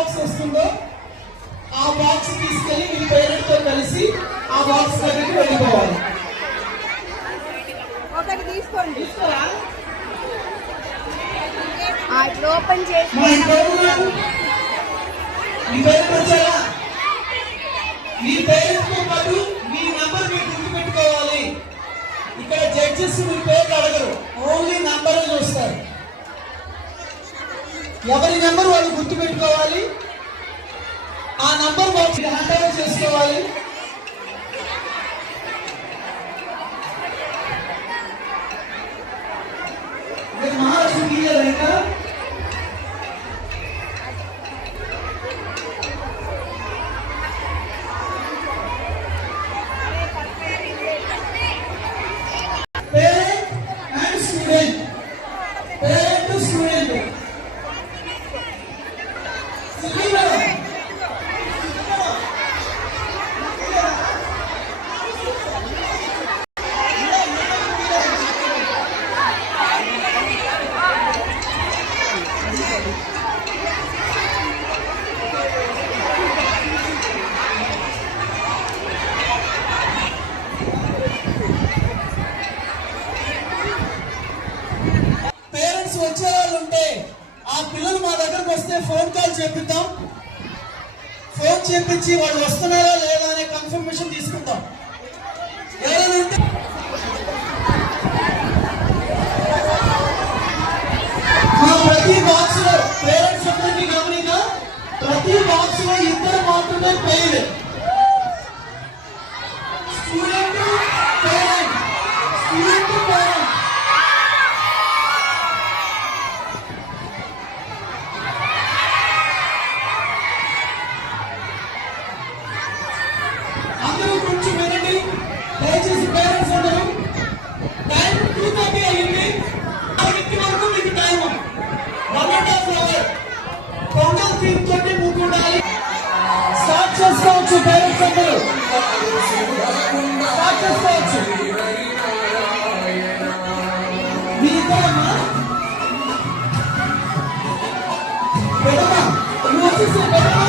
బాక్స్ వస్తుందో ఆ బాక్స్ తీసుకెళ్లి మీ పేరెంట్ తో కలిసి ఆ బాక్స్ దగ్గరికి వెళ్ళిపోవాలి. ఒకటి తీసుకోండి. తీసుకోరా? ఓపెన్ చేసి మీ పేరెంట్ వచ్చారా? మీ పేరెంట్ తో పాటు మీ నంబర్ మీరు గుర్తుపెట్టుకోవాలి. ఇక్కడ జడ్జెస్ మీ పేర్లు అడగరు, ఓన్లీ నంబర్ చూస్తారు. ఎవరి నెంబర్ వాళ్ళు గుర్తుపెట్టుకోవాలి. ఆ నంబర్ బాక్స్ హ్యాండ్ ఓవర్ చేసుకోవాలి. మహారాష్ట్ర గీయాలి. ఇంకా parent and student, parent to student. Parents వచ్చే వాళ్ళు ఉంటే ఆ పిల్లలు మా దగ్గరకు వస్తే ఫోన్ కాల్ చేపిద్దాం. ఫోన్ చేపించి వాళ్ళు వస్తున్నారా లేదా అనే కన్ఫర్మేషన్ తీసుకుంటాం. ఎవరైనా ఉంటే ప్రతి బాక్స్ లో పేరెంట్స్ అందరికీ గమనిక, ప్రతి బాక్స్ లో ఇద్దరు మాత్రమే paid. Student parent, student parent. అందరూ కొంచెం వినండి దయచేసి. పేరెంట్స్ అందరూ టైం 2:30 అయింది. 4 వరకు మీకు టైం 1.5 అవర్. పొంగల్ థీమ్ తోటి మూకుండాలి. స్టార్ట్ చేసుకోవచ్చు. పేరెంట్స్ అందరూ స్టార్ట్ చేసుకోవచ్చు. మీ ఇద్దరమ్మా పెడమా నువ్వు వచ్చేసి పెడమా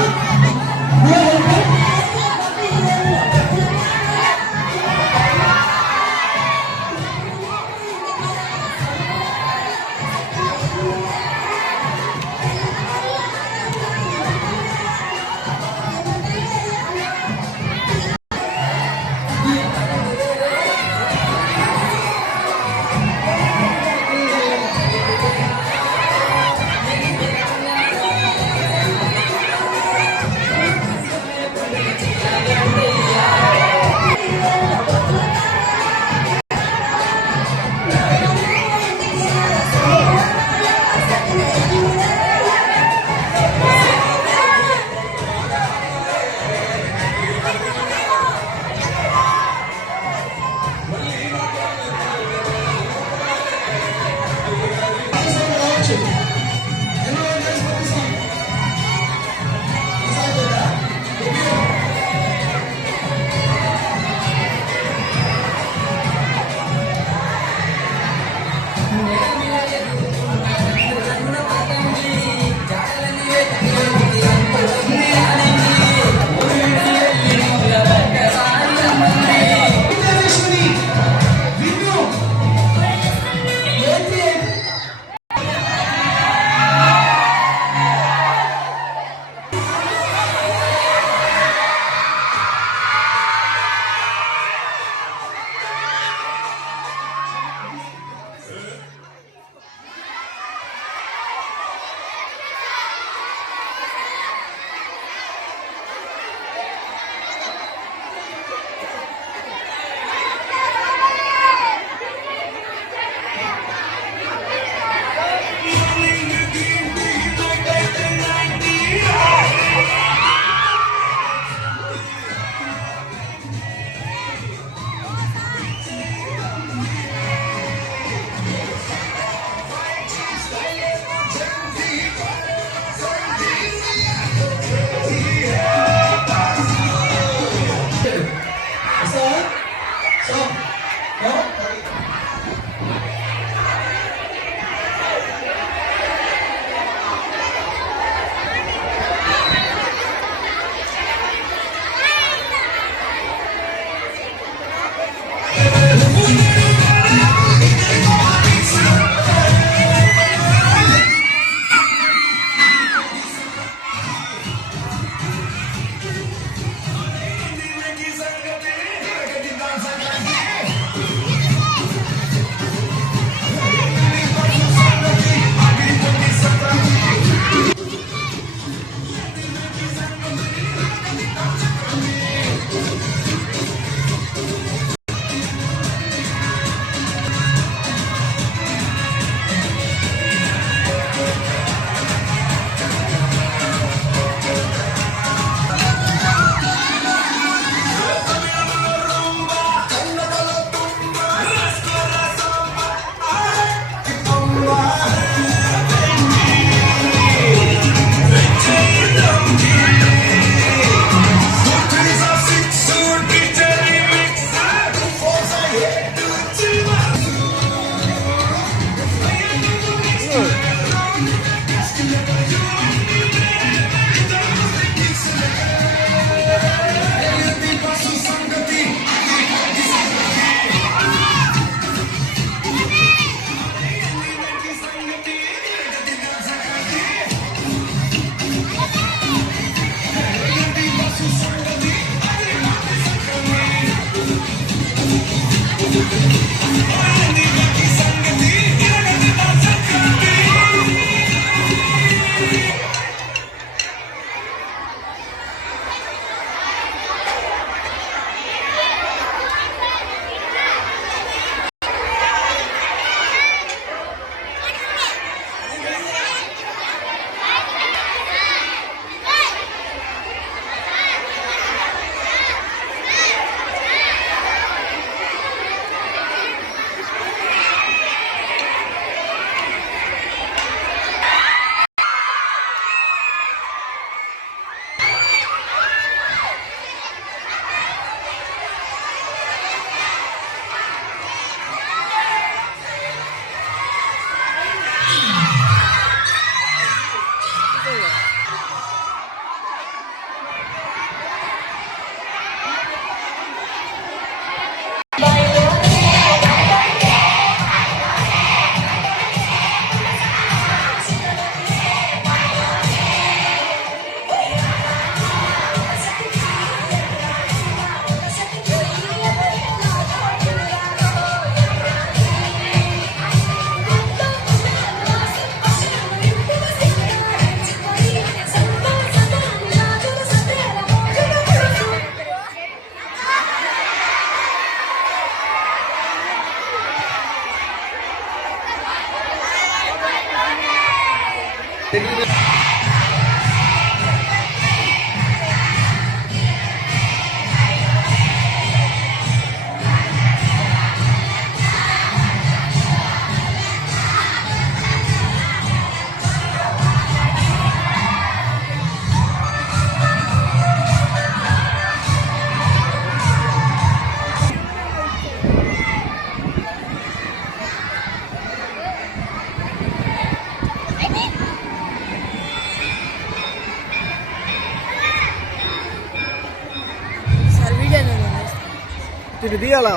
ఇది తీయాలా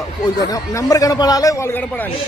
నెంబర్ కనపడాలి, వాళ్ళు కనపడాలి.